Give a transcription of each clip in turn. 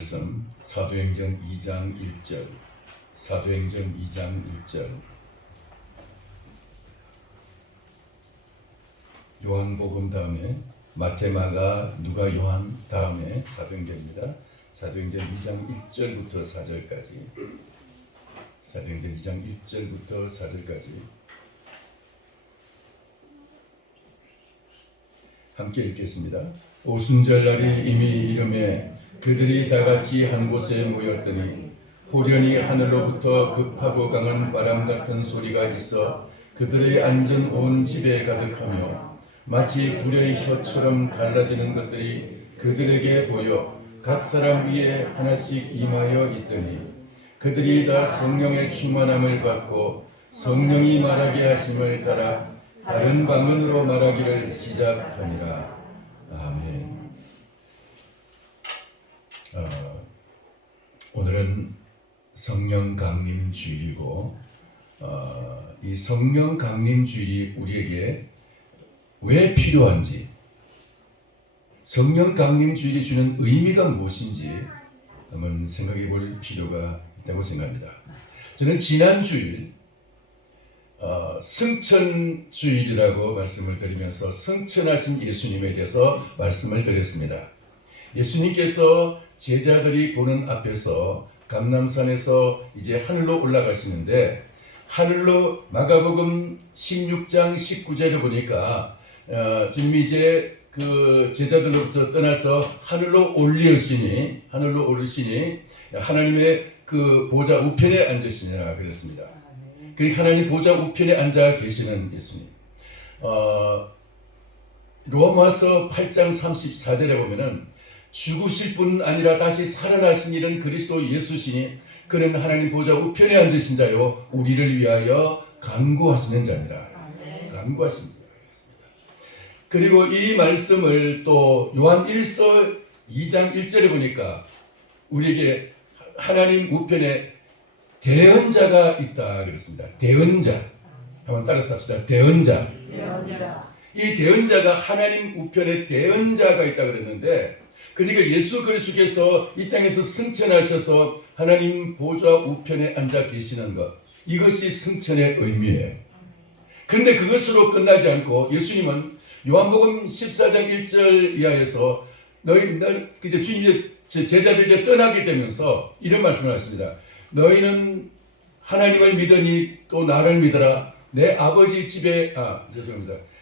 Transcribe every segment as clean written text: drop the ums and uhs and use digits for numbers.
말씀 사도행전 2장 1절. 사도행전 2장 1절. 요한복음 다음에 마태, 마가, 누가, 요한 다음에 사도행전입니다. 사도행전 2장 1절부터 4절까지. 사도행전 2장 1절부터 4절까지 함께 읽겠습니다. 오순절날이 이미 이름에 그들이 다같이 한 곳에 모였더니 호련히 하늘로부터 급하고 강한 바람 같은 소리가 있어 그들의 앉은 온 집에 가득하며 마치 불의 혀처럼 갈라지는 것들이 그들에게 보여 각 사람 위에 하나씩 임하여 있더니 그들이 다 성령의 충만함을 받고 성령이 말하게 하심을 따라 다른 방언으로 말하기를 시작하니라. 아멘. 오늘은 성령 강림 주일이고 이 성령 강림 주일이 우리에게 왜 필요한지, 성령 강림 주일이 주는 의미가 무엇인지 한번 생각해 볼 필요가 있다고 생각합니다. 저는 지난 주일 승천 주일이라고 말씀을 드리면서 승천하신 예수님에 대해서 말씀을 드렸습니다. 예수님께서 제자들이 보는 앞에서 감람산에서 이제 하늘로 올라가시는데, 하늘로 마가복음 16장 19절에 보니까 지금 이제 그 제자들로부터 떠나서 하늘로 올리시니 하나님의 그 보좌 우편에 앉으시니라 그랬습니다. 그러니까 하나님 보좌 우편에 앉아 계시는 예수님. 로마서 8장 34절에 보면은 죽으실 뿐 아니라 다시 살아나신 이는 그리스도 예수시니 그는 하나님 보좌 우편에 앉으신 자요 우리를 위하여 간구하시는 자니라. 간구하신 자니라. 그리고 이 말씀을 또 요한 1서 2장 1절에 보니까 우리에게 하나님 우편에 대언자가 있다 그랬습니다. 대언자. 한번 따라서 합시다. 대언자. 이 대언자가 하나님 우편에 대언자가 있다 그랬는데, 그러니까 예수 그리스도께서 이 땅에서 승천하셔서 하나님 보좌 우편에 앉아 계시는 것, 이것이 승천의 의미예요. 그런데 그것으로 끝나지 않고 예수님은 요한복음 14장 1절 이하에서 이제 주님의 제자들이 이제 떠나게 되면서 이런 말씀을 하십니다. 너희는 하나님을 믿으니 또 나를 믿어라. 내 아버지 집에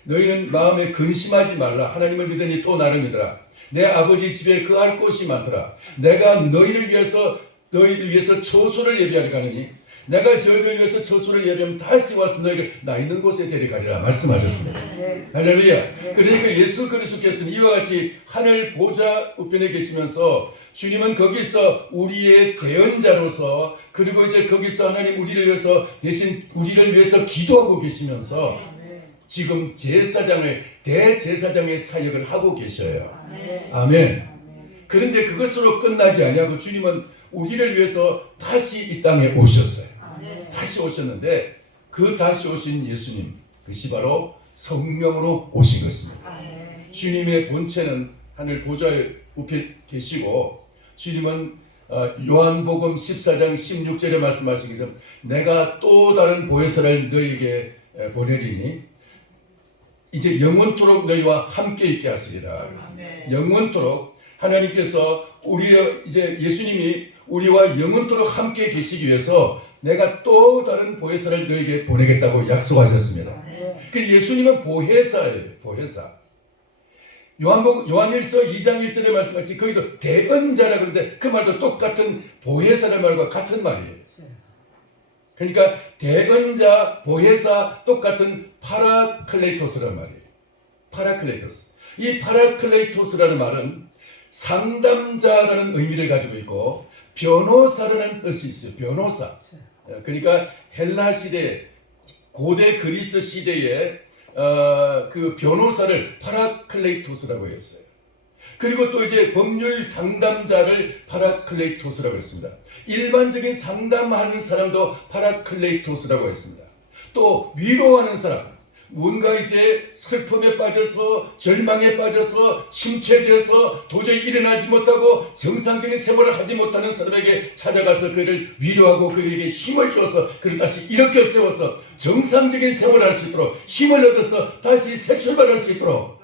너희는 마음에 근심하지 말라. 하나님을 믿으니 또 나를 믿어라. 내 아버지 집에 그할 곳이 많더라. 내가 너희를 위해서 처소를 예비하러 가느니 내가 저희를 위해서 처소를 예비하면 다시 와서 너희를 나 있는 곳에 데려가리라 말씀하셨습니다. 할렐루야. 그러니까 예수 그리스도께서는 이와 같이 하늘 보좌 우편에 계시면서 주님은 거기서 우리의 대언자로서, 그리고 이제 거기서 하나님 우리를 위해서 대신 우리를 위해서 기도하고 계시면서 지금 대제사장의 사역을 하고 계셔요. 아멘. 그런데 그것으로 끝나지 아니하고 주님은 우리를 위해서 다시 이 땅에 오셨어요. 다시 오셨는데 그 다시 오신 예수님, 그것이 바로 성령으로 오신 것입니다. 주님의 본체는 하늘 보좌에 우편에 계시고, 주님은 요한복음 14장 16절에 말씀하신 것처럼 내가 또 다른 보혜사를 너희에게 보내리니 이제 영원토록 너희와 함께 있게 하시리라. 영원토록 하나님께서 이제 예수님이 우리와 영원토록 함께 계시기 위해서 내가 또 다른 보혜사를 너희에게 보내겠다고 약속하셨습니다. 그 예수님은 보혜사예요. 보혜사. 요한일서 2장 1절에 말씀하신 거기도 대언자라 그러는데 그 말도 똑같은 보혜사라는 말과 같은 말이에요. 그러니까 대언자, 보혜사 똑같은 파라클레이토스라는 말이에요. 파라클레이토스. 이 파라클레이토스라는 말은 상담자라는 의미를 가지고 있고 변호사라는 뜻이 있어요. 변호사. 그러니까 헬라 시대, 고대 그리스 시대에 그 변호사를 파라클레이토스라고 했어요. 그리고 또 이제 법률 상담자를 파라클레이토스라고 했습니다. 일반적인 상담하는 사람도 파라클레이토스라고 했습니다. 또 위로하는 사람, 뭔가 이제 슬픔에 빠져서 절망에 빠져서 침체되어서 도저히 일어나지 못하고 정상적인 생활을 하지 못하는 사람에게 찾아가서 그를 위로하고 그에게 힘을 주어서 그를 다시 일으켜 세워서 정상적인 생활을 할 수 있도록 힘을 얻어서 다시 새 출발할 수 있도록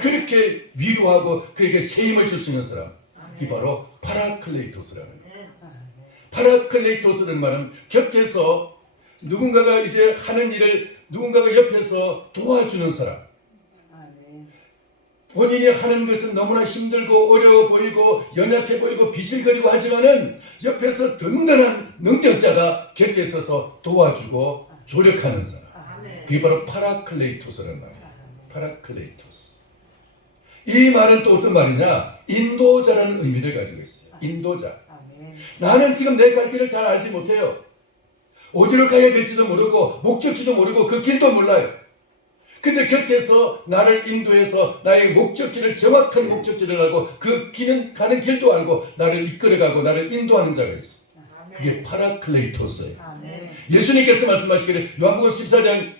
그렇게 위로하고 그에게 새 힘을 줄 수 있는 사람, 이 바로 파라클레이토스라는 거예요. 파라클레이토스라는 말은 곁에서 누군가가 이제 하는 일을 누군가가 옆에서 도와주는 사람. 본인이 하는 것은 너무나 힘들고 어려워 보이고 연약해 보이고 비실거리고 하지만은 옆에서 든든한 능력자가 곁에 서서 도와주고 조력하는 사람. 그게 바로 파라클레이토스라는 말이에요. 파라클레이토스. 이 말은 또 어떤 말이냐? 인도자라는 의미를 가지고 있어요. 인도자. 나는 지금 내 갈 길을 잘 알지 못해요. 어디로 가야 될지도 모르고 목적지도 모르고 그 길도 몰라요. 근데 곁에서 나를 인도해서 나의 목적지를 정확한 목적지를 알고 그 길은 가는 길도 알고 나를 이끌어가고 나를 인도하는 자가 있어요. 그게 파라클레이토스예요. 예수님께서 말씀하시기를 요한복음 14장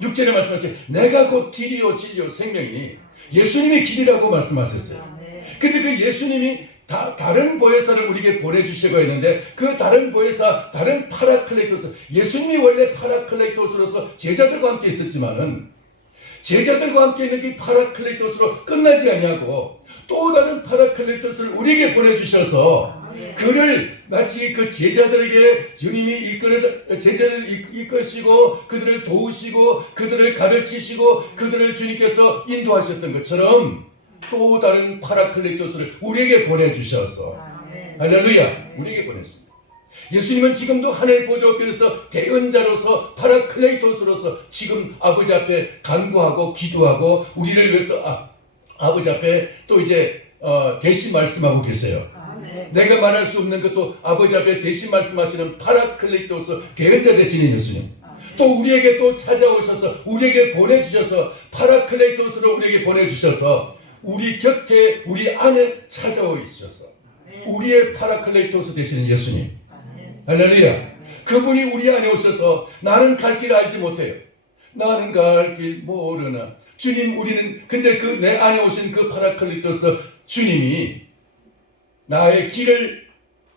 6절에 말씀하시기를 내가 곧 길이요 진리요 생명이니 예수님이 길이라고 말씀하셨어요. 근데 그 예수님이 다른 보혜사를 우리에게 보내주시고 했는데 그 다른 보혜사, 다른 파라클레이토스, 예수님이 원래 파라클레이토스로서 제자들과 함께 있었지만은 제자들과 함께 있는 그 파라클레이토스로 끝나지 아니하고 또 다른 파라클레이토스를 우리에게 보내주셔서 그를 마치 그 제자들에게 주님이 제자를 이끄시고 그들을 도우시고 그들을 가르치시고 그들을 주님께서 인도하셨던 것처럼 또 다른 파라클레이토스를 우리에게 보내주셔서 할렐루야 우리에게 보내셨습니다. 예수님은 지금도 하늘 보좌 우편에서 대언자로서 파라클레이토스로서 지금 아버지 앞에 간구하고 기도하고 우리를 위해서 아버지 앞에 또 이제 대신 말씀하고 계세요. 내가 말할 수 없는 것도 아버지 앞에 대신 말씀하시는 파라클레이토스 대언자 되시는 예수님. 또 우리에게 또 찾아오셔서 우리에게 보내주셔서 파라클레이토스로 우리에게 보내주셔서 우리 곁에 우리 안에 찾아오셔서 우리의 파라클레이토스 되시는 예수님. 할렐루야. 그분이 우리 안에 오셔서 나는 갈 길 알지 못해요. 나는 갈 길 모르나. 주님 우리는 근데 그 내 안에 오신 그 파라클레이토스 주님이 나의 길을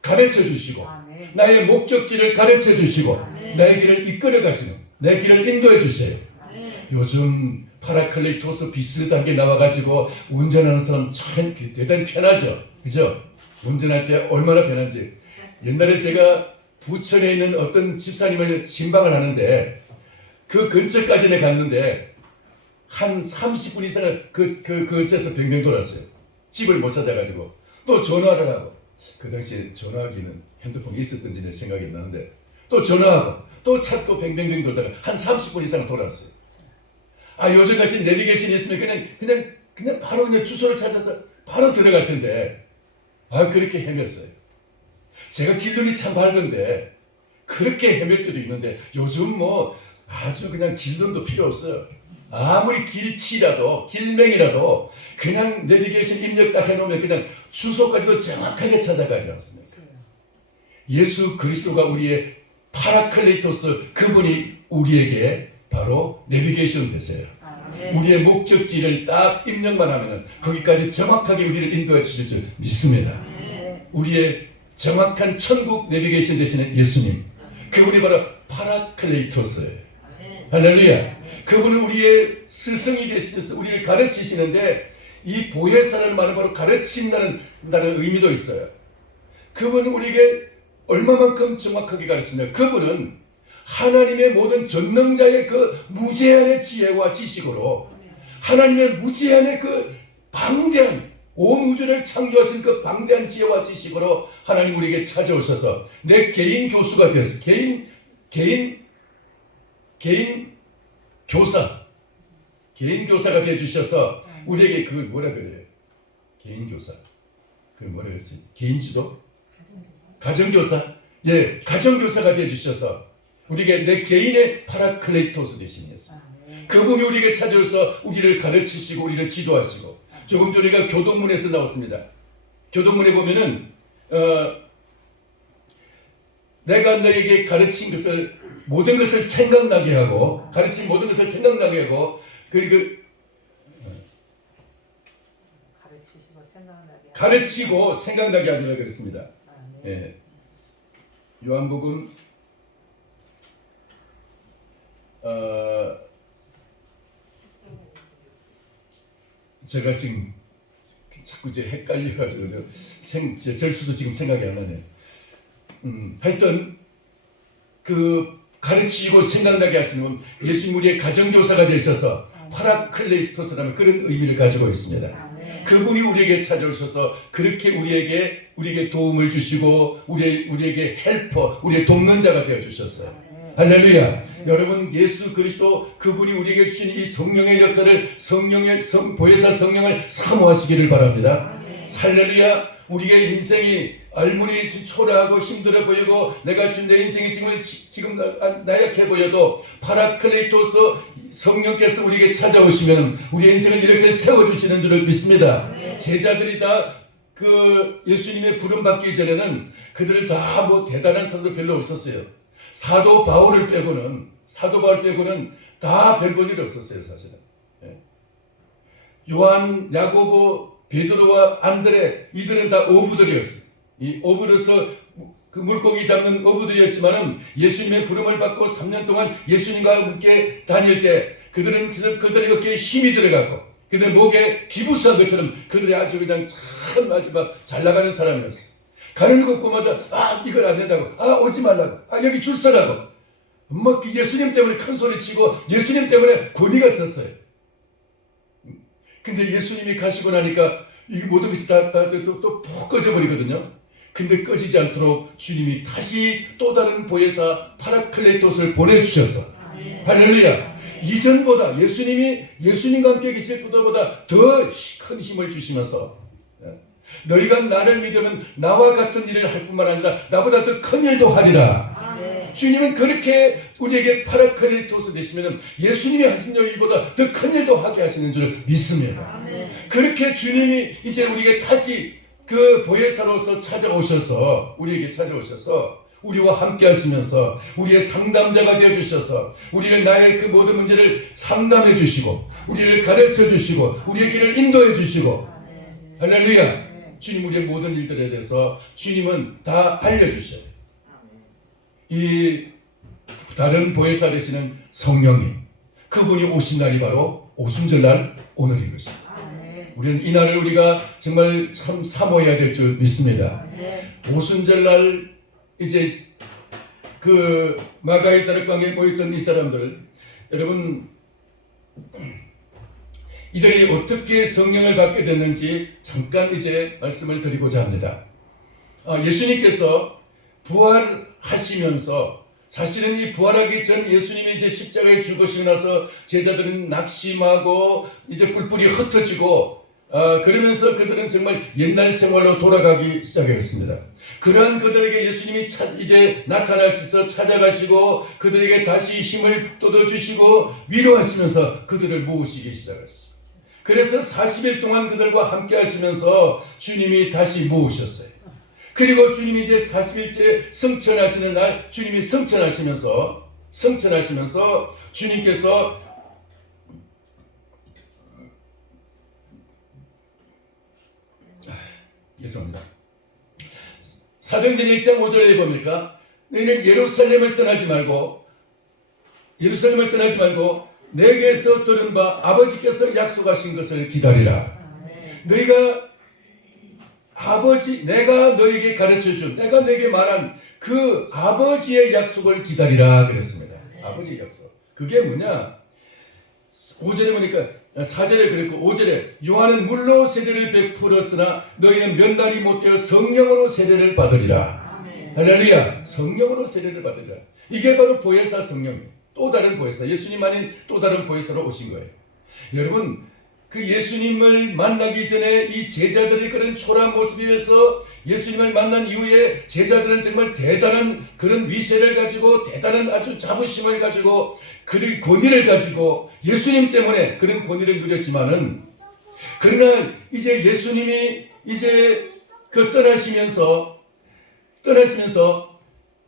가르쳐 주시고 나의 목적지를 가르쳐 주시고 나의 길을 이끌어 가시는 내 길을 인도해 주세요. 요즘 파라클레이토스 비슷한 게 나와가지고 운전하는 사람 참 대단히 편하죠. 그죠? 운전할 때 얼마나 편한지. 옛날에 제가 부천에 있는 어떤 집사님을 신방을 하는데 그 근처까지는 갔는데 한 30분 이상을 그 근처에서 뱅뱅 돌았어요. 집을 못 찾아가지고 또 전화를 하고 그 당시에 전화기는 핸드폰이 있었던지는 생각이 안 나는데 또 전화하고 또 찾고 뱅뱅뱅 돌다가 한 30분 이상 돌았어요. 요즘같이 내비게이션이 있으면 그냥 바로 그냥 주소를 찾아서 바로 들어갈 텐데 그렇게 헤맸어요. 제가 길눈이 참 밝은데 그렇게 헤맬 때도 있는데 요즘 뭐 아주 그냥 길눈도 필요 없어요. 아무리 길치라도 길맹이라도 그냥 내비게이션 입력 딱 해놓으면 그냥 주소까지도 정확하게 찾아가지 않습니까? 예수 그리스도가 우리의 파라클레이토스 그분이 우리에게 바로 내비게이션 되세요. 우리의 목적지를 딱 입력만 하면 거기까지 정확하게 우리를 인도해 주실 줄 믿습니다. 우리의 정확한 천국 내비게이션 되시는 예수님 그분이 바로 파라클레이토스예요. 할렐루야. 그분은 우리의 스승이 되시면서 우리를 가르치시는데 이 보혜사라는 말은 바로 가르친다는 의미도 있어요. 그분은 우리에게 얼마만큼 정확하게 가르치냐. 그분은 하나님의 모든 전능자의 그 무제한의 지혜와 지식으로 하나님의 무제한의 그 방대한 온 우주를 창조하신 그 방대한 지혜와 지식으로 하나님 우리에게 찾아오셔서 내 개인 교수가 되어서 개인 교사가 되어 주셔서 우리에게 그걸 뭐라 그래요? 개인 교사. 그걸 뭐라 그랬어요? 개인 지도? 가정교사. 예, 가정교사가 되어 주셔서 우리에게 내 개인의 파라클레이토스 되신 예수. 그분이 우리에게 찾아오셔서 우리를 가르치시고 우리를 지도하시고 조금 전에 우리가 교동문에서 나왔습니다. 교동문에 보면은 내가 너에게 가르친 것을 모든 것을 생각나게 하고 가르친 모든 것을 생각나게 하고 그리고 가르치고 생각나게 하기로 그랬습니다. 예. 요한복음 제가 지금 자꾸 이제 헷갈려가지고 절수도 지금 생각이 안 나네요. 하여튼 그 가르치고 생각나게 하시는 예수님 우리의 가정교사가 되셔서 파라클레이스토스라는 그런 의미를 가지고 있습니다. 그분이 우리에게 찾아오셔서 그렇게 우리에게 도움을 주시고 우리에게 헬퍼, 우리의 돕는 자가 되어 주셨어요. 할렐루야. 여러분 예수 그리스도 그분이 우리에게 주신 이 성령의 역사를 보혜사 성령을 사모하시기를 바랍니다. 할렐루야. 우리의 인생이 얼마니 초라하고 힘들어 보이고 내가 준 내 인생이 지금 나약해 보여도 파라클레이토스 성령께서 우리에게 찾아오시면 우리의 인생을 이렇게 세워주시는 줄을 믿습니다. 제자들이 다 그 예수님의 부름 받기 전에는 그들을 다 뭐 대단한 사람도 별로 없었어요. 사도 바울 빼고는 다 별 볼 일 없었어요, 사실은. 요한, 야고보, 베드로와 안드레 이들은 다 어부들이었어요. 이 어부로서 그 물고기 잡는 어부들이었지만은 예수님의 부름을 받고 3년 동안 예수님과 함께 다닐 때 그들의 어깨에 힘이 들어갔고 그들의 목에 기부수한 것처럼 그들이 아주 그냥 참 아주 막 잘 나가는 사람이었어요. 가는 곳마다 이걸 안 된다고 오지 말라고 여기 줄 서라고 막 예수님 때문에 큰 소리 치고 예수님 때문에 권위가 썼어요. 근데 예수님이 가시고 나니까 이 모든 것이 푹 꺼져버리거든요. 근데 꺼지지 않도록 주님이 다시 또 다른 보혜사 파라클레토스를 보내주셔서 할렐루야. 이전보다 예수님과 함께 계실 때보다 더 큰 힘을 주시면서 너희가 나를 믿으면 나와 같은 일을 할 뿐만 아니라 나보다 더 큰 일도 하리라. 주님은 그렇게 우리에게 파라클레토스 되시면 예수님이 하신 일보다 더 큰 일도 하게 하시는 줄 믿습니다. 그렇게 주님이 이제 우리에게 다시 그 보혜사로서 우리에게 찾아오셔서 우리와 함께 하시면서 우리의 상담자가 되어주셔서 우리를 나의 그 모든 문제를 상담해 주시고 우리를 가르쳐 주시고 우리의 길을 인도해 주시고 할렐루야. 주님 우리의 모든 일들에 대해서 주님은 다 알려주셔요. 이 다른 보혜사 되시는 성령님 그분이 오신 날이 바로 오순절날 오늘인 것입니다. 우리는 이 날을 우리가 정말 참 사모해야 될 줄 믿습니다. 오순절날 이제 그 마가의 땅에 모였던 이 사람들 여러분 이들이 어떻게 성령을 받게 됐는지 잠깐 이제 말씀을 드리고자 합니다. 예수님께서 부활하시면서 사실은 이 부활하기 전 예수님이 이제 십자가에 죽으시고 나서 제자들은 낙심하고 이제 뿔뿔이 흩어지고 그러면서 그들은 정말 옛날 생활로 돌아가기 시작했습니다. 그러한 그들에게 예수님이 이제 나타나셔서 찾아가시고 그들에게 다시 힘을 북돋아주시고 위로하시면서 그들을 모으시기 시작했습니다. 그래서 40일 동안 그들과 함께 하시면서 주님이 다시 모으셨어요. 그리고 주님이 이제 40일째 성천하시는 날 주님이 성천하시면서 주님께서 죄송합니다. 사도행전 1장 5절에 보니까 너희는 예루살렘을 떠나지 말고 내게서 들은 바 아버지께서 약속하신 것을 기다리라. 너희가 내가 너에게 가르쳐준 내가 너에게 말한 그 아버지의 약속을 기다리라 그랬습니다. 아버지의 약속. 그게 뭐냐? 5절에 보니까 4절에 그랬고 5절에 요한은 물로 세례를 베풀었으나 너희는 면달이 못되어 성령으로 세례를 받으리라. 할렐루야. 성령으로 세례를 받으리라. 이게 바로 보혜사 성령이에요. 또 다른 보혜사, 예수님 아닌 또 다른 보혜사로 오신 거예요. 여러분 그 예수님을 만나기 전에 이 제자들의 그런 초라한 모습에서 예수님을 만난 이후에 제자들은 정말 대단한 그런 위세를 가지고 대단한 아주 자부심을 가지고 그런 권위를 가지고 예수님 때문에 그런 권위를 누렸지만은 그러나 이제 예수님이 이제 그 떠나시면서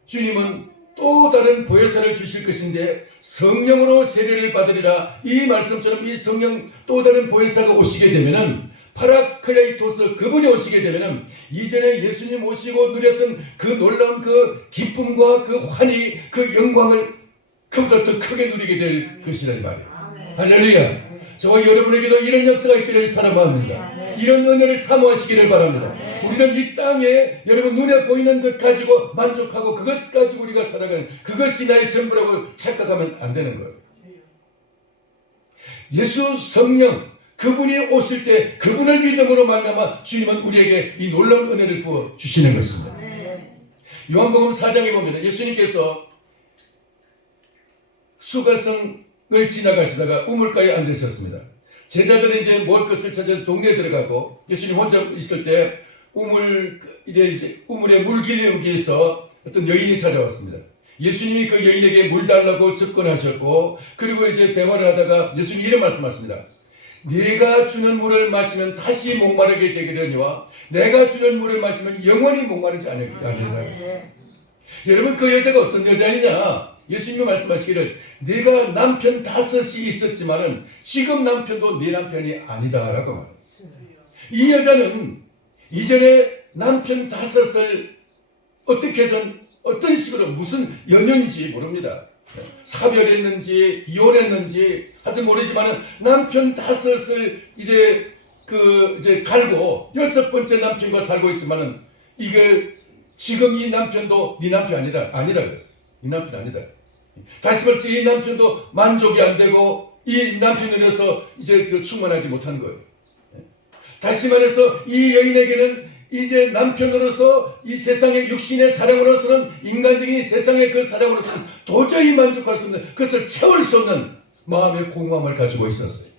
주님은 또 다른 보혜사를 주실 것인데 성령으로 세례를 받으리라. 이 말씀처럼 이 성령 또 다른 보혜사가 오시게 되면은 파라클레이토스 그분이 오시게 되면은 이전에 예수님 오시고 누렸던 그 놀라운 그 기쁨과 그 환희 그 영광을 그보다 더 크게 누리게 될 것이라 이 말이에요. 할렐루야. 저와 여러분에게도 이런 역사가 있기를 사랑합니다. 이런 은혜를 사모하시기를 바랍니다. 우리는 이 땅에 여러분 눈에 보이는 것 가지고 만족하고 그것 가지고 우리가 살아가는 그것이 나의 전부라고 착각하면 안 되는 거예요. 예수 성령 그분이 오실 때 그분을 믿음으로 말미암아 주님은 우리에게 이 놀라운 은혜를 부어 주시는 것입니다. 요한복음 4장에 보면 예수님께서 수가성을 지나가시다가 우물가에 앉아 있었습니다. 제자들이 이제 먹을 것을 찾아서 동네에 들어가고 예수님 혼자 있을 때 우물에 물 기르기 위해서 어떤 여인이 찾아왔습니다. 예수님이 그 여인에게 물 달라고 접근하셨고 그리고 이제 대화를 하다가 예수님이 이런 말씀하십니다. 네가 주는 물을 마시면 다시 목마르게 되리니와 내가 주는 물을 마시면 영원히 목마르지 않으리라. 여러분 그 여자가 어떤 여자이냐? 예수님이 말씀하시기를 네가 남편 5이 있었지만은 지금 남편도 네 남편이 아니다라고 말했어요. 이 여자는 이전에 남편 5을 어떻게든 어떤 식으로 무슨 연연인지 모릅니다. 사별했는지 이혼했는지 하여튼 모르지만은 남편 5을 이제 갈고 6번째 남편과 살고 있지만은 이게 지금 이 남편도 네 남편 아니다 그랬어. 이 남편 아니다. 다시 말해서 이 남편도 만족이 안 되고 이 남편으로서 이제 충만하지 못한 거예요. 다시 말해서 이 여인에게는 이제 남편으로서 이 세상의 육신의 사랑으로서는 인간적인 세상의 그 사랑으로서는 도저히 만족할 수 없는 그것을 채울 수 없는 마음의 공허함을 가지고 있었어요.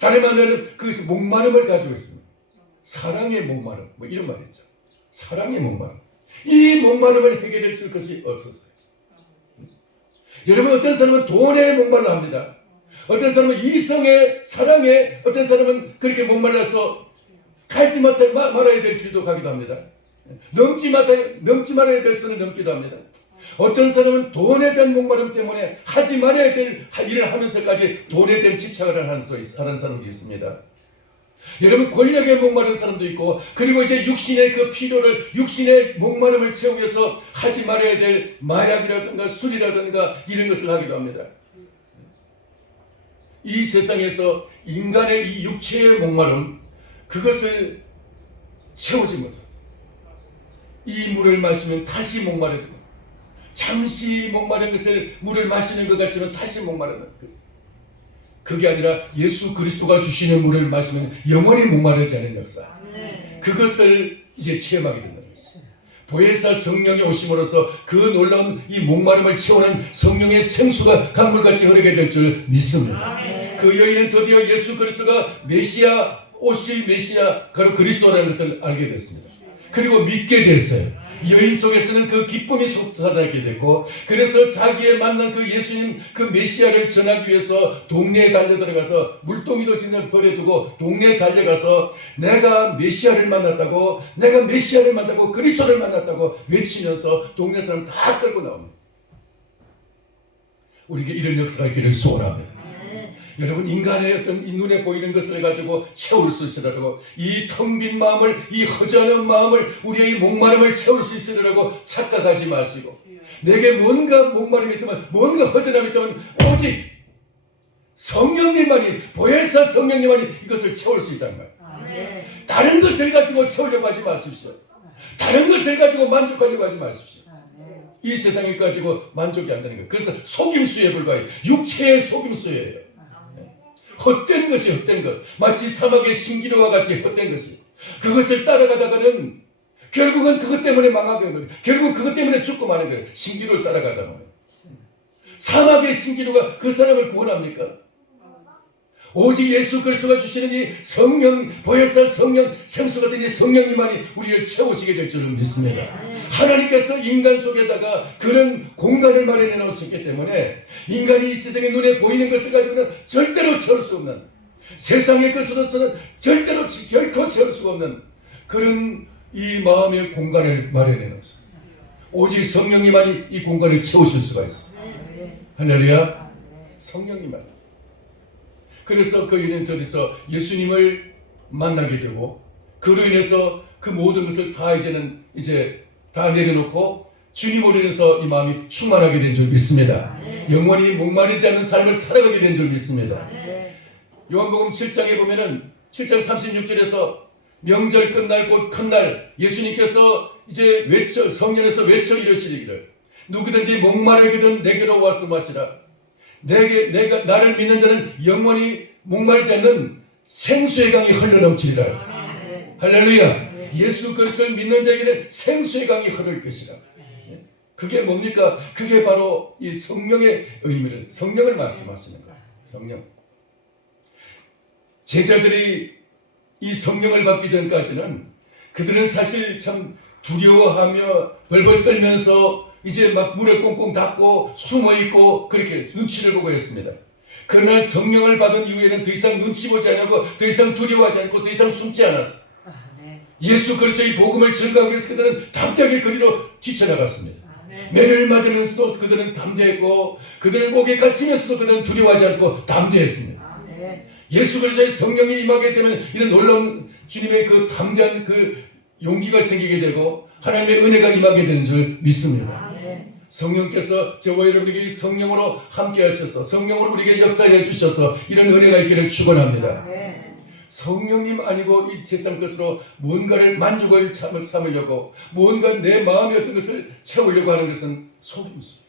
다른 말하면 거기서 목마름을 가지고 있습니다. 사랑의 목마름 뭐 이런 말이죠. 사랑의 목마름. 이 목마름을 해결해 줄 것이 없었어요. 여러분 어떤 사람은 돈에 목말라 합니다. 어떤 사람은 이성의 사랑에 어떤 사람은 그렇게 목말라서 갈지 말아야 될 길도 가기도 합니다. 넘지 말아야 될 선을 넘기도 합니다. 어떤 사람은 돈에 대한 목마름 때문에 하지 말아야 될 일을 하면서까지 돈에 대한 집착을 하는 사람도 있습니다. 여러분 권력에 목마른 사람도 있고 그리고 이제 육신의 그 필요를 육신의 목마름을 채우기 위해서 하지 말아야 될 마약이라든가 술이라든가 이런 것을 하기도 합니다. 이 세상에서 인간의 이 육체의 목마름 그것을 채우지 못했어요. 이 물을 마시면 다시 목마르지만 잠시 목마른 것을 물을 마시는 것 같지만 다시 목마르는 것. 그게 아니라 예수 그리스도가 주시는 물을 마시면 영원히 목마르지 않은 역사. 그것을 이제 체험하게 된다는 것입니다. 보혜사 성령이 오심으로써 그 놀라운 이 목마름을 채우는 성령의 생수가 강물같이 흐르게 될 줄 믿습니다. 그 여인은 드디어 예수 그리스도가 오실 메시아 바로 그리스도라는 것을 알게 됐습니다. 그리고 믿게 됐어요. 여인 속에서는 그 기쁨이 솟아나게 되고 그래서 자기의 만난 그 예수님 그 메시아를 전하기 위해서 동네에 달려들어가서 물동이도 진짜 버려두고 동네에 달려가서 내가 메시아를 만났다고 그리스도를 만났다고 외치면서 동네 사람 다 끌고 나옵니다. 우리에게 이런 역사가 있기를 소원합니다. 여러분 인간의 어떤 눈에 보이는 것을 가지고 채울 수 있으라고 이 텅 빈 마음을 이 허전한 마음을 우리의 이 목마름을 채울 수 있으라고 착각하지 마시고 내게 뭔가 목마름이 있다면 뭔가 허전함이 있다면 오직 성령님만이 보혜사 성령님만이 이것을 채울 수 있다는 거예요. 다른 것을 가지고 채우려고 하지 마십시오. 다른 것을 가지고 만족하려고 하지 마십시오. 이 세상을 가지고 만족이 안 되는 거예요. 그래서 속임수에 불과해요. 육체의 속임수예요. 헛된 것이 헛된 것. 마치 사막의 신기루와 같이 헛된 것이. 그것을 따라가다가는 결국은 그것 때문에 망하게 되는 거예요. 결국 그것 때문에 죽고 마는 거예요. 신기루를 따라가다 보면. 사막의 신기루가 그 사람을 구원합니까? 오직 예수 그리스도가 주시는 이 성령, 보혜사 성령, 생수 같은 이 성령님만이 우리를 채우시게 될 줄을 믿습니다. 하나님께서 인간 속에다가 그런 공간을 마련해 놓으셨기 때문에 인간이 이 세상에 눈에 보이는 것을 가지고는 절대로 채울 수 없는 세상의 것으로서는 절대로 결코 채울 수가 없는 그런 이 마음의 공간을 마련해 놓으셨어요. 오직 성령님만이 이 공간을 채우실 수가 있어요. 할렐루야. 성령님만. 그래서 그 유년들에서 예수님을 만나게 되고 그로 인해서 그 모든 것을 다 이제 다 내려놓고 주님으로 인해서 이 마음이 충만하게 된 줄 믿습니다. 영원히 목마르지 않는 삶을 살아가게 된 줄 믿습니다. 요한복음 7장에 보면은 7장 36절에서 명절 끝날 곧 큰 날 예수님께서 이제 성령에서 외쳐 이르시기를 누구든지 목마르거든 내게로 와서 마시라. 내가 나를 믿는 자는 영원히 목마르지 않는 생수의 강이 흘러넘치리라. 할렐루야. 예수 그리스도를 믿는 자에게는 생수의 강이 흐를 것이라. 그게 뭡니까? 그게 바로 이 성령의 의미를, 성령을 말씀하시는 거예요. 성령. 제자들이 이 성령을 받기 전까지는 그들은 사실 참 두려워하며 벌벌 떨면서 이제 막 문을 꽁꽁 닫고 숨어있고 그렇게 눈치를 보고 했습니다. 그러나 성령을 받은 이후에는 더 이상 눈치 보지 않고 더 이상 두려워하지 않고 더 이상 숨지 않았어. 예수 그리스도의 복음을 전가하기 위해서 그들은 담대하게 거리로 뛰쳐나갔습니다. 매를 맞으면서도 그들은 담대했고 그들은 목에 갇히면서도 그들은 두려워하지 않고 담대했습니다. 예수 그리스도의 성령이 임하게 되면 이런 놀라운 주님의 그 담대한 그 용기가 생기게 되고 하나님의 은혜가 임하게 되는 줄 믿습니다. 성령께서 저와 여러분에게 성령으로 함께 하셔서 성령으로 우리에게 역사해 주셔서 이런 은혜가 있기를 축원합니다. 성령님 아니고 이 세상 것으로 무언가를 만족을 삼으려고 무언가 내 마음의 어떤 것을 채우려고 하는 것은 속임수.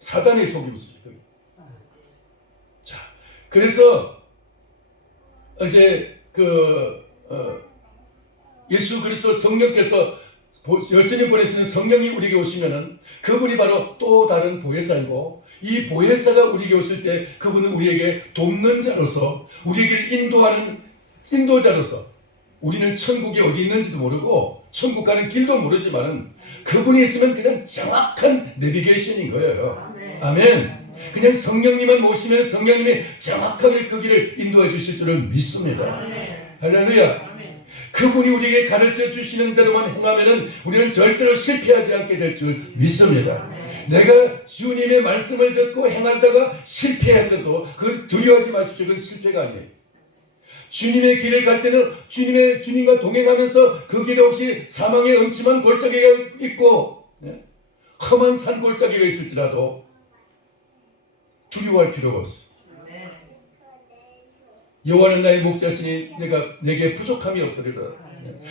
사단의 속임수. 자, 그래서 이제 예수 그리스도 성령께서 여신이 보내시는 성령이 우리에게 오시면은 그분이 바로 또 다른 보혜사이고 이 보혜사가 우리에게 오실 때 그분은 우리에게 돕는 자로서 우리에게 인도하는 인도자로서 우리는 천국이 어디 있는지도 모르고 천국 가는 길도 모르지만은 그분이 있으면 그냥 정확한 내비게이션인 거예요. 아멘. 그냥 성령님만 모시면 성령님이 정확하게 그 길을 인도해 주실 줄을 믿습니다. 할렐루야. 그분이 우리에게 가르쳐 주시는 대로만 행하면은 우리는 절대로 실패하지 않게 될 줄 믿습니다. 내가 주님의 말씀을 듣고 행하다가 실패해도 그걸 두려워하지 마십시오. 그건 실패가 아니에요. 주님의 길을 갈 때는 주님과 동행하면서 그 길에 혹시 사망의 음침한 골짜기가 있고 험한 산 골짜기가 있을지라도 두려워할 필요가 없어. 여호와는 나의 목자시니 내게 부족함이 없으리라.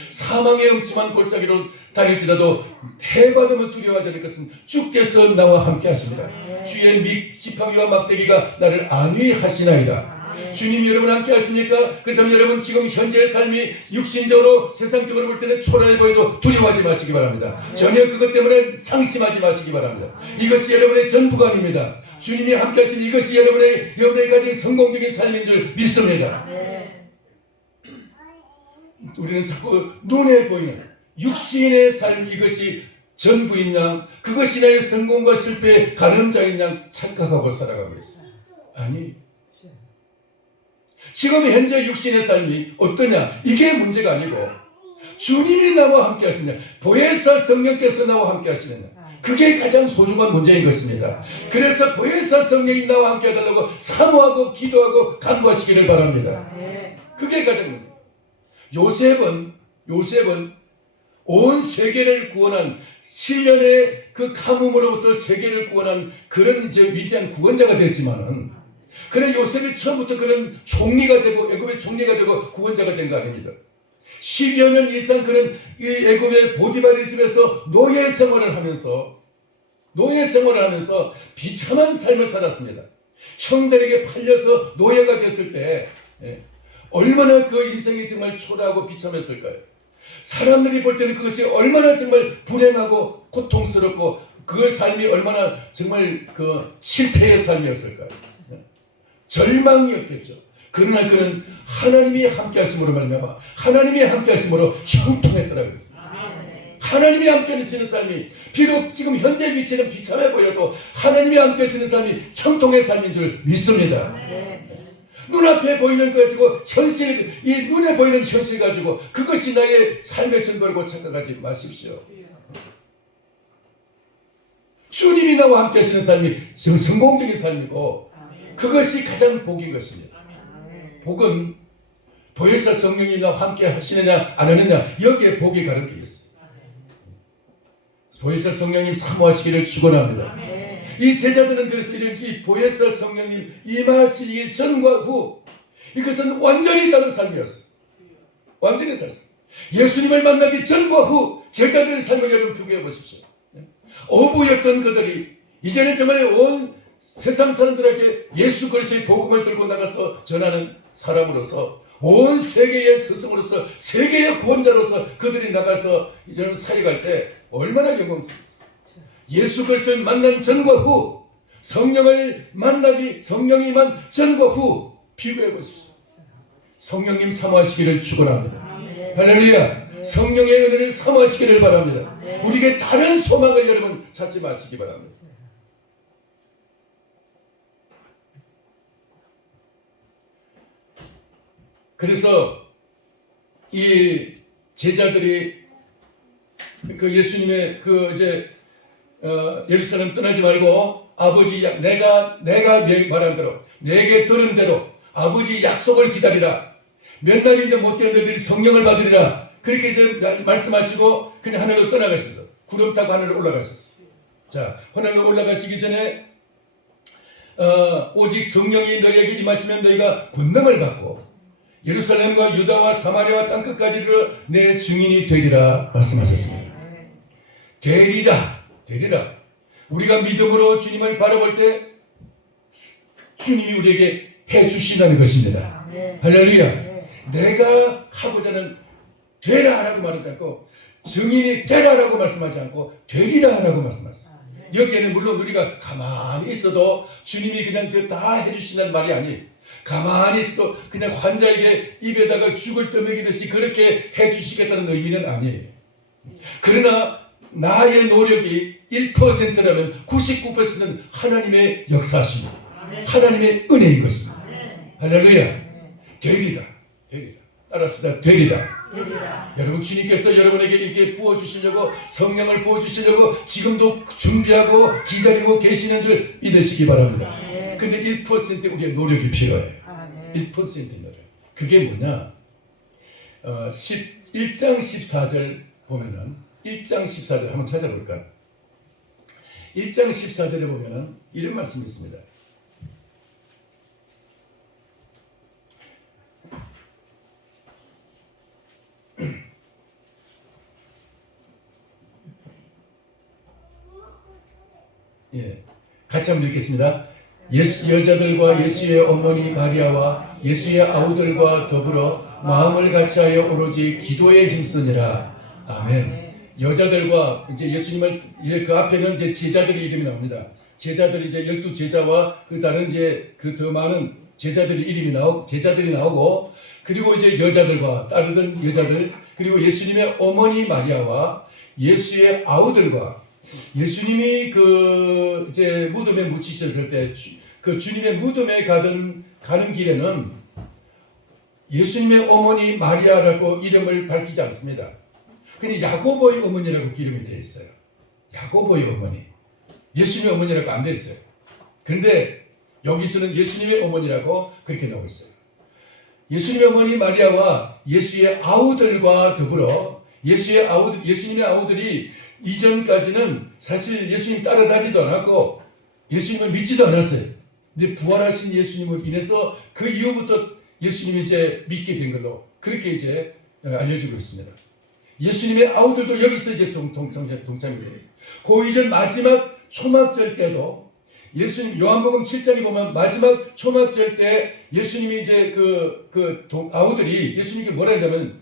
사망의 음침한 골짜기로 다닐지라도 해받으면 두려워하지 않을 것은 주께서 나와 함께 하십니다. 주의 지팡이와 막대기가 나를 안위하시나이다. 주님이 여러분 함께 하십니까? 그렇다면 여러분 지금 현재의 삶이 육신적으로 세상적으로 볼 때는 초라해 보여도 두려워하지 마시기 바랍니다. 전혀 그것 때문에 상심하지 마시기 바랍니다. 이것이 여러분의 전부가 아닙니다. 주님이 함께 하신 이것이 여러분의 가진 성공적인 삶인 줄 믿습니다. 우리는 자꾸 눈에 보이는 육신의 삶 이것이 전부인 양 그것이 나의 성공과 실패의 가늠자인 양 착각하고 살아가고 있어요. 아니 지금 현재 육신의 삶이 어떠냐 이게 문제가 아니고 주님이 나와 함께 하시느냐 보혜사 성령께서 나와 함께 하시느냐 그게 가장 소중한 문제인 것입니다. 그래서 보혜사 성령이 나와 함께 해달라고 사모하고 기도하고 간구하시기를 바랍니다. 그게 가장 문제. 요셉은 온 세계를 구원한 7년의 그 가뭄으로부터 세계를 구원한 그런 이제 위대한 구원자가 됐지만은 그는 요셉이 처음부터 그는 총리가 되고 애굽의 총리가 되고 구원자가 된 거 아닙니다. 10여 년 이상 그는 이 애굽의 보디발의 집에서 노예 생활을 하면서 비참한 삶을 살았습니다. 형들에게 팔려서 노예가 됐을 때 얼마나 그 인생이 정말 초라하고 비참했을까요? 사람들이 볼 때는 그것이 얼마나 정말 불행하고 고통스럽고 그 삶이 얼마나 정말 그 실패의 삶이었을까요? 절망이었겠죠. 그러나 그는 하나님이 함께 하심으로 말미암아 하나님이 함께 하심으로 형통했더라고 그랬어요. 하나님이 함께 하시는 삶이 비록 지금 현재 위치는 비참해 보여도 하나님이 함께 하시는 삶이 형통의 삶인 줄 믿습니다. 눈앞에 보이는 거 가지고 현실, 이 눈에 보이는 현실 가지고 그것이 나의 삶의 전부라고 착각하지 마십시오. 주님이 나와 함께 하시는 삶이 성공적인 삶이고 그것이 가장 복인 것입니다. 복은 보혜사 성령이 나와 함께 하시느냐 안 하느냐 여기에 복이 가르쳐 있어요. 보혜사 성령님 사모하시기를 축원합니다. 이 제자들은 그래서 이 보혜사 성령님 임하시기 전과 후 이것은 완전히 다른 삶이었어요. 완전히 살았어요. 예수님을 만나기 전과 후 제자들의 삶을 여러분 비교해 보십시오. 어부였던 그들이 이제는 정말 온 세상 사람들에게 예수 그리스도의 복음을 들고 나가서 전하는 사람으로서 온 세계의 스승으로서 세계의 구원자로서 그들이 나가서 이제는 사역할 때 얼마나 영광스럽겠어요. 예수 그리스도를 만난 전과 후 성령을 만나기 성령이만 전과 후 비교해 보십시오. 성령님 사모하시기를 축원합니다. 할렐루야. 성령의 은혜를 사모하시기를 바랍니다. 우리에게 다른 소망을 여러분 찾지 마시기 바랍니다. 그래서 이 제자들이 그 예수님의 그 이제 예루살렘 떠나지 말고 아버지 내가 말한 대로 내게 들은 대로 아버지 약속을 기다리라. 몇 날인데 못된 너희들이 성령을 받으리라. 그렇게 이제 말씀하시고 그냥 하늘로 떠나가셔서 구름 타고 하늘로 올라가셨어요. 자, 하늘로 올라가시기 전에 오직 성령이 너희에게 임하시면 너희가 권능을 받고 예루살렘과 유다와 사마리아와 땅끝까지 이르러 내 증인이 되리라 말씀하셨습니다. 되리라. 우리가 믿음으로 주님을 바라볼 때 주님이 우리에게 해주신다는 것입니다. 할렐루야. 내가 하고자 하는 되라 라고 말하지 않고 증인이 되라 라고 말씀하지 않고 되리라 라고 말씀하셨어요. 여기에는 물론 우리가 가만히 있어도 주님이 그냥 다 해주신다는 말이 아니, 가만히 있어도 그냥 환자에게 입에다가 죽을 떠먹이듯이 그렇게 해주시겠다는 의미는 아니에요. 그러나 나의 노력이 1%라면 99%는 하나님의 역사하심입니다. 하나님의 은혜인 것입니다. 할렐루야. 되리라. 따라서 되리라. 여러분 주님께서 여러분에게 이렇게 부어주시려고 성령을 부어주시려고 지금도 준비하고 기다리고 계시는 줄 믿으시기 바랍니다. 근데 1% 우리의 노력이 필요해요. 1%의 노력. 그게 뭐냐? 1장 14절 보면은 1장 14절 한번 찾아볼까? 1장 14절에 보면은 이런 말씀이 있습니다. 예, 같이 한번 읽겠습니다. 여자들과 예수의 어머니 마리아와 예수의 아우들과 더불어 마음을 같이하여 오로지 기도에 힘쓰니라. 아멘. 여자들과 이제 예수님을 그 앞에는 이제 제자들의 이름이 나옵니다. 제자들이 이제 12제자와 그 다른 이제 그 더 많은 제자들이 나오고 그리고 이제 여자들과 따르던 여자들 그리고 예수님의 어머니 마리아와 예수의 아우들과 예수님이 그 이제 무덤에 묻히셨을 때 그 주님의 무덤에 가는 길에는 예수님의 어머니 마리아라고 이름을 밝히지 않습니다. 근데 야고보의 어머니라고 기름이 되어 있어요. 야고보의 어머니. 예수님의 어머니라고 안 되어 있어요. 그런데 여기서는 예수님의 어머니라고 그렇게 나오고 있어요. 예수님의 어머니 마리아와 예수의 아우들과 더불어 예수님의 아우들이 이전까지는 사실 예수님 따라다니지도 않았고 예수님을 믿지도 않았어요. 근데 부활하신 예수님을 인해서 그 이후부터 예수님이 이제 믿게 된 걸로 그렇게 이제 알려지고 있습니다. 예수님의 아우들도 여기서 이제 동참이 돼요. 그 이전 마지막 초막절 때도 예수님 요한복음 7장에 보면 마지막 초막절 때 예수님이 이제 아우들이 예수님께 뭐라 했냐면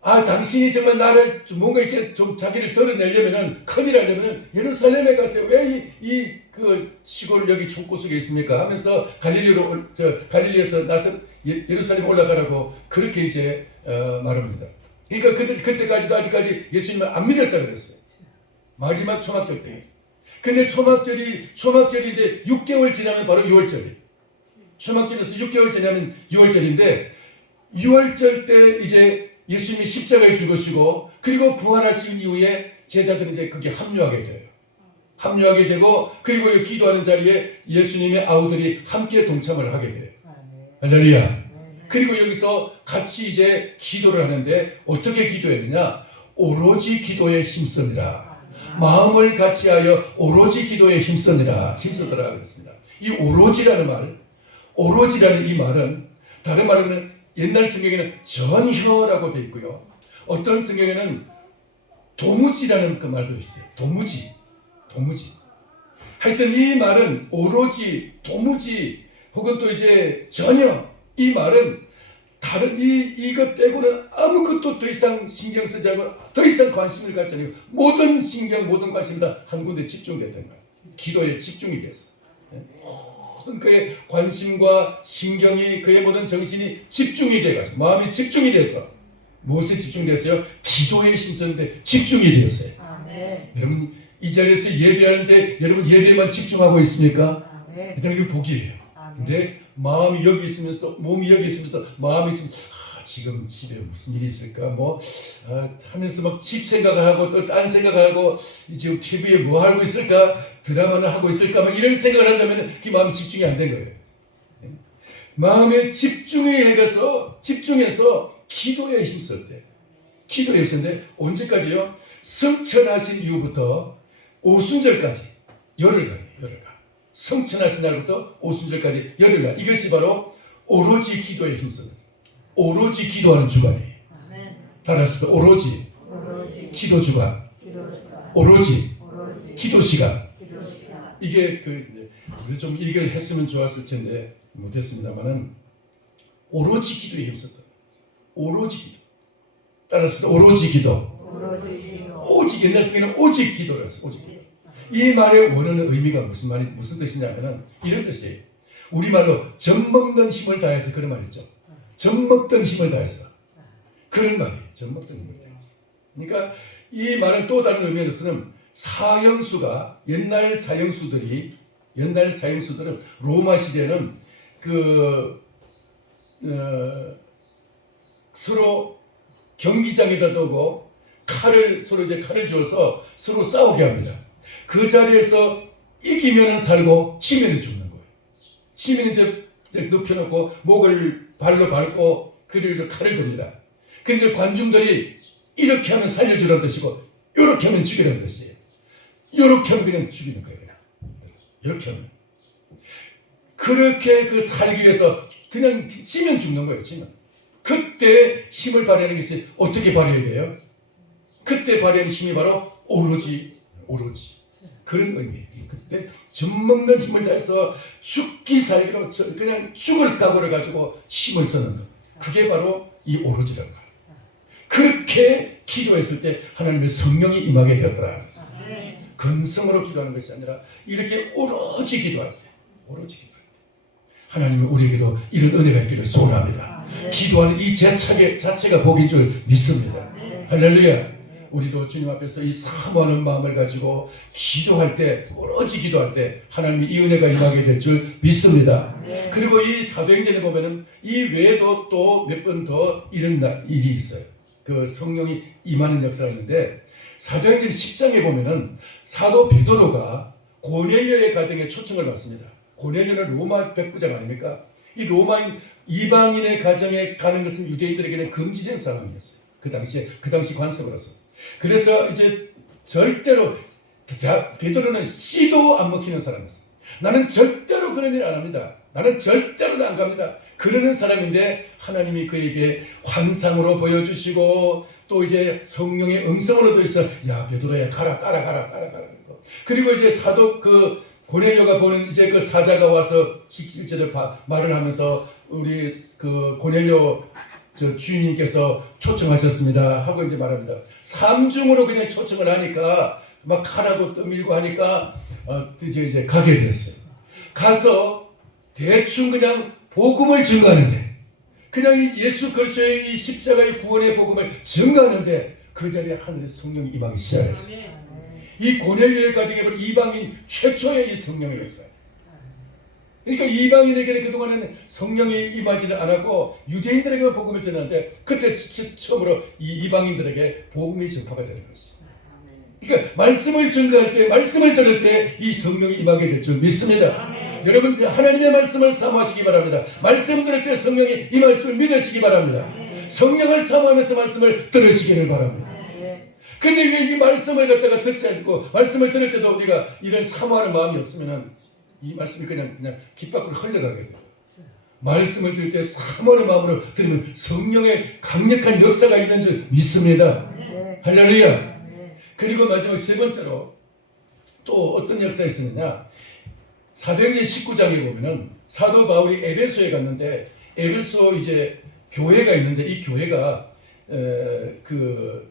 당신이 정말 나를 뭔가 이렇게 좀 자기를 드러내려면은 큰일 하려면은 예루살렘에 가세요. 왜 그 시골 여기 촌구석에 있습니까? 하면서 갈릴리에서 나서 예루살렘 올라가라고 그렇게 이제 말합니다. 그러니까 그때까지도 아직까지 예수님을 안 믿었다 그랬어요. 마지막 초막절 때. 근데 초막절이 이제 6개월 지나면 바로 6월절이에요. 초막절에서 6개월 전에 하면 6월절인데 6월절 때 이제 예수님이 십자가에 죽으시고 그리고 부활하신 이후에 제자들은 이제 그게 합류하게 돼요. 합류하게 되고 그리고 기도하는 자리에 예수님의 아우들이 함께 동참을 하게 돼요. 할렐루야. 그리고 여기서 같이 이제 기도를 하는데 어떻게 기도했느냐? 오로지 기도에 힘쓰니라. 마음을 같이하여 오로지 기도에 힘쓰더라 그랬습니다. 이 오로지라는 말, 오로지라는 이 말은 다른 말로는 옛날 성경에는 전혀라고 되어 있고요. 어떤 성경에는 도무지라는 그 말도 있어요. 도무지. 하여튼 이 말은 오로지, 도무지, 혹은 또 이제 전혀, 이 말은 다른 이것 빼고는 아무것도 더 이상 신경 쓰지 않고 더 이상 관심을 갖지 않고 모든 신경, 모든 관심이 다 한 군데 집중됐던 거예요. 기도에 집중이 됐어. 모든 그의 관심과 신경이, 그의 모든 정신이 집중이 돼가지고 마음이 집중이 돼서 무엇에 집중됐어요? 기도에 힘썼는데 집중이 되었어요. 여러분 이 자리에서 예배하는데 여러분 예배만 집중하고 있습니까? 일단 이거 복이에요. 근데 마음이 여기 있으면서 몸이 여기 있으면서 마음이 지금 집에 무슨 일이 있을까 하면서 막 집 생각을 하고 또 딴 생각을 하고 지금 TV에 뭐 하고 있을까, 드라마를 하고 있을까 막 이런 생각을 한다면 그 마음이 집중이 안 된 거예요. 마음에 집중해서 기도에 힘썼대. 기도에 힘썼는데 언제까지요? 성천하신 이후부터 오순절까지 열흘간. 성천하신 날부터 오순절까지 열흘간. 이것이 바로 오로지 기도에 힘쓰는, 오로지 기도하는 주간이에요. 따라서 오로지 기도 주간, 오로지 기도 시간. 이게 좀 이걸 했으면 좋았을 텐데 못했습니다만은 오로지 기도에 힘썼다. 오로지 기도. 따라서 오로지 기도. 오직 옛날 성경에는 오직 기도였어요. 오직 기도. 이 말의 원어는 의미가 무슨 뜻이냐면은 이런 뜻이에요. 우리말로 젖먹는 힘을 다해서 그런 말이죠. 젖먹던 힘을 다해서 그런 말이에요. 젖먹던 힘을 다해서. 그러니까 이 말은 또 다른 의미로서는 사형수가 옛날 사형수들은 로마 시대는 서로 경기장에다 두고 서로 이제 칼을 주어서 서로 싸우게 합니다. 그 자리에서 이기면은 살고 지면은 죽는 거예요. 지면은 이제 눕혀놓고 목을 발로 밟고 그리고 칼을 듭니다. 근데 관중들이 이렇게 하면 살려주라는 뜻이고 이렇게 하면 죽이라는 뜻이에요. 이렇게 하면 그냥 죽이는 거예요. 그냥 이렇게 하면 그렇게 살기 위해서 그냥 지면 죽는 거예요. 지면. 그때 힘을 발휘하는 것이 어떻게 발휘해야 돼요? 그때 발휘하는 힘이 바로 오로지 그런 의미예요. 그때 젖먹는 힘을 다해서 죽기 살기로 그냥 죽을 각오를 가지고 힘을 쓰는 것. 그게 바로 이 오로지라는 거예요. 그렇게 기도했을 때 하나님의 성령이 임하게 되었더라. 근성으로 기도하는 것이 아니라 이렇게 오로지 기도할 때 하나님은 우리에게도 이런 은혜가 있기를 소원합니다. 기도하는 이 자체가 복인 줄 믿습니다. 할렐루야. 우리도 주님 앞에서 이 사모하는 마음을 가지고 기도할 때, 오로지 기도할 때 하나님이 이 은혜가 임하게 될 줄 믿습니다. 그리고 이 사도행전에 보면은 이 외에도 또 몇 번 더 이런 일이 있어요. 그 성령이 임하는 역사가 있는데 사도행전 10장에 보면은 사도 베드로가 고넬료의 가정에 초청을 받습니다. 고넬료는 로마 백부장 아닙니까? 이 로마인 이방인의 가정에 가는 것은 유대인들에게는 금지된 상황이었어요. 그 당시 관습으로서. 그래서 이제 절대로 베드로는 씨도 안 먹히는 사람이었어요. 나는 절대로 그런 일 안 합니다. 나는 절대로 안 갑니다. 그러는 사람인데 하나님이 그에게 환상으로 보여주시고 또 이제 성령의 음성으로 들려서 야 베드로야 따라가라. 그리고 이제 사도 고넬료가 보는 이제 그 사자가 와서 실제로 말을 하면서 우리 고넬료 주인님께서 초청하셨습니다 하고 이제 말합니다. 삼중으로 그냥 초청을 하니까 막 칼하고 떠밀고 하니까 이제 가게 됐어요. 가서 대충 그냥 복음을 증거하는데 그냥 이 예수 그리스도의 이 십자가의 구원의 복음을 증거하는데 그 자리에 하늘의 성령이 임하기 시작했어요. 이 고넬료의 가정에 바로 이방인 최초의 이 성령의 역사예요. 그러니까 이방인에게는 그동안은 성령이 임하지는 않았고 유대인들에게만 복음을 전하는데 그때 처음으로 이 이방인들에게 복음이 전파가 되는 것입니다. 그러니까 말씀을 증거할 때, 말씀을 들을 때 이 성령이 임하게 될 줄 믿습니다. 여러분 하나님의 말씀을 사모하시기 바랍니다. 말씀 들을 때 성령이 임할 줄 믿으시기 바랍니다. 성령을 사모하면서 말씀을 들으시기를 바랍니다. 근데 왜 이 말씀을 갖다가 듣지 않고 말씀을 들을 때도 우리가 이런 사모하는 마음이 없으면은 이 말씀이 그냥 귓 밖으로 흘러가게 돼요. 말씀을 들을 때 사모하는 마음으로 들으면 성령의 강력한 역사가 있는 줄 믿습니다. 할렐루야. 그리고 마지막 세 번째로 또 어떤 역사가 있었느냐, 사도행전 19장에 보면은 사도 바울이 에베소에 갔는데 에베소 이제 교회가 있는데 이 교회가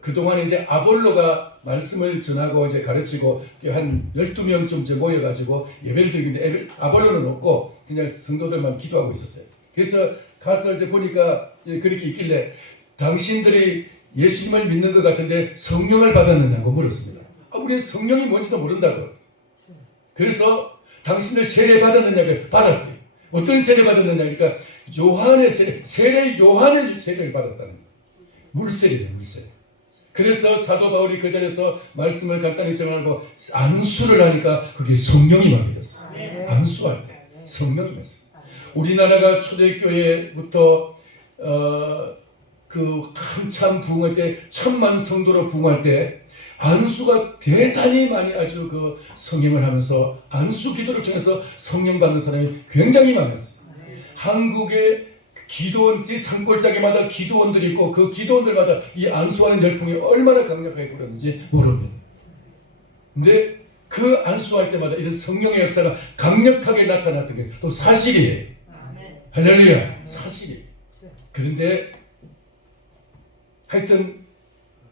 그동안에 이제 아볼로가 말씀을 전하고 이제 가르치고 한 12명쯤 모여가지고 예배를 드리는데 아볼로는 없고 그냥 성도들만 기도하고 있었어요. 그래서 가서 이제 보니까 그렇게 있길래 당신들이 예수님을 믿는 것 같은데 성령을 받았느냐고 물었습니다. 우리는 성령이 뭔지도 모른다고. 그래서 당신들 세례 받았느냐고. 받았대. 어떤 세례 받았느냐, 그러니까 요한의 세례 요한의 세례를 받았다는 거예요. 물세례예요, 물세례. 그래서 사도 바울이 그 자리에서 말씀을 간단히 정하고 안수를 하니까 그게 성령이 임하게 됐어요. 안수할 때 성령이 임했어요. 우리나라가 초대교회부터 그 한참 부흥할 때 1000만 성도로 부흥할 때 안수가 대단히 많이 아주 그 성행을 하면서 안수 기도를 통해서 성령 받는 사람이 굉장히 많았어요. 한국의 기도원지 산골짜기마다 기도원들이 있고 그 기도원들마다 이 안수하는 열풍이 얼마나 강력하게 불었는지 모릅니다. 근데 그 안수할 때마다 이런 성령의 역사가 강력하게 나타났던 게 또 사실이에요. 할렐루야. 사실이에요. 그런데 하여튼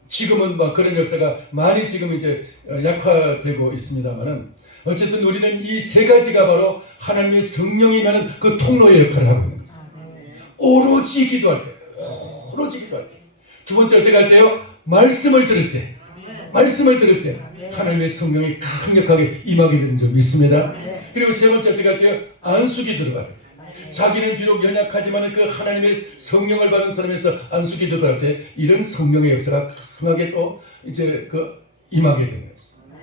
지금은 막 그런 역사가 많이 지금 이제 약화되고 있습니다만은 어쨌든 우리는 이 세 가지가 바로 하나님의 성령이 임하는 그 통로의 역할을 하고 있는 것입니다. 오로지 기도할 때, 오로지 기도할 때. 두 번째 어떻게 할 때요? 말씀을 들을 때, 말씀을 들을 때 하나님의 성령이 강력하게 임하게 되는 줄 믿습니다. 그리고 세 번째 어떻게 할 때요? 안수기 들어가요. 자기는 비록 연약하지만 그 하나님의 성령을 받은 사람에서 안수기 들어갈 때 이런 성령의 역사가 강하게 또 이제 임하게 되는 것입니다.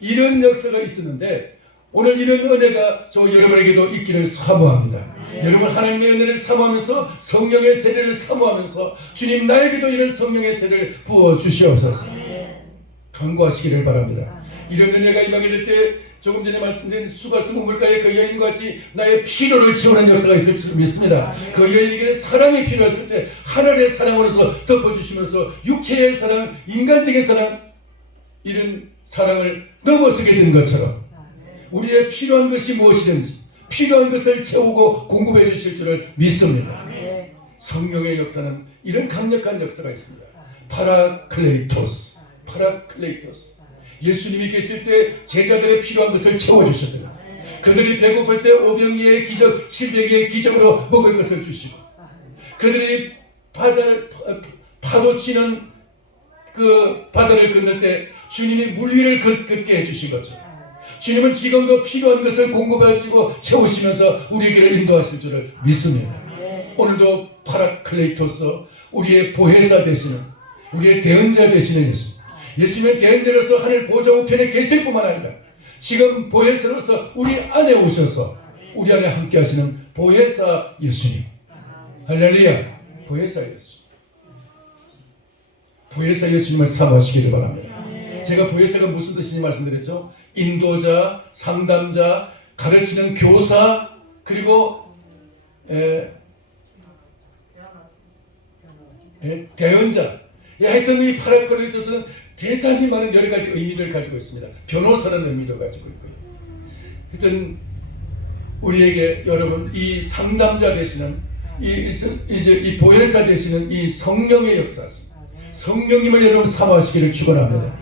이런 역사가 있었는데 오늘 이런 은혜가 저 여러분에게도 있기를 사모합니다. 여러분 하나님의 은혜를 사모하면서 성령의 세례를 사모하면서 주님 나에게도 이런 성령의 세례를 부어주시옵소서. 간구하시기를 바랍니다. 이런 은혜가 임하게 될 때 조금 전에 말씀드린 수가 스무 물가의 그 여인과 같이 나의 필요를 채우는 역사가 있을 줄 믿습니다. 그 여인에게 사랑이 필요했을 때 하늘의 사랑으로서 덮어주시면서 육체의 사랑, 인간적인 사랑, 이런 사랑을 넘어서게 된 것처럼 우리의 필요한 것이 무엇이든지 필요한 것을 채우고 공급해 주실 줄을 믿습니다. 성령의 역사는 이런 강력한 역사가 있습니다. 파라클레이토스, 파라클레이토스. 예수님이 계실 때 제자들의 필요한 것을 채워주셨던 것. 그들이 배고플 때 오병이의 기적, 700의 기적으로 먹을 것을 주시고 그들이 파도 치는 그 바다를 건널 때 주님이 물 위를 걷게 해주신 것처럼 주님은 지금도 필요한 것을 공급하시고 채우시면서 우리에게 인도하실 줄을 믿습니다. 오늘도 파라클레이토스, 우리의 보혜사 되시는, 우리의 대언자 되시는 예수, 예수님의 대언자로서 하늘 보좌 우편에 계실 뿐만 아니라 지금 보혜사로서 우리 안에 오셔서 우리 안에 함께 하시는 보혜사 예수님. 할렐루야. 보혜사 예수. 보혜사 예수님을 사모하시기를 바랍니다. 제가 보혜사가 무슨 뜻인지 말씀드렸죠. 인도자, 상담자, 가르치는 교사, 그리고 대언자. 하여튼 이 파라클레이토스는 대단히 많은 여러 가지 의미를 가지고 있습니다. 변호사라는 의미도 가지고 있고요. 하여튼 우리에게 여러분 이 상담자 되시는 이 보혜사 되시는 이 성령의 역사, 성령님을 여러분 사모하시기를 축원합니다.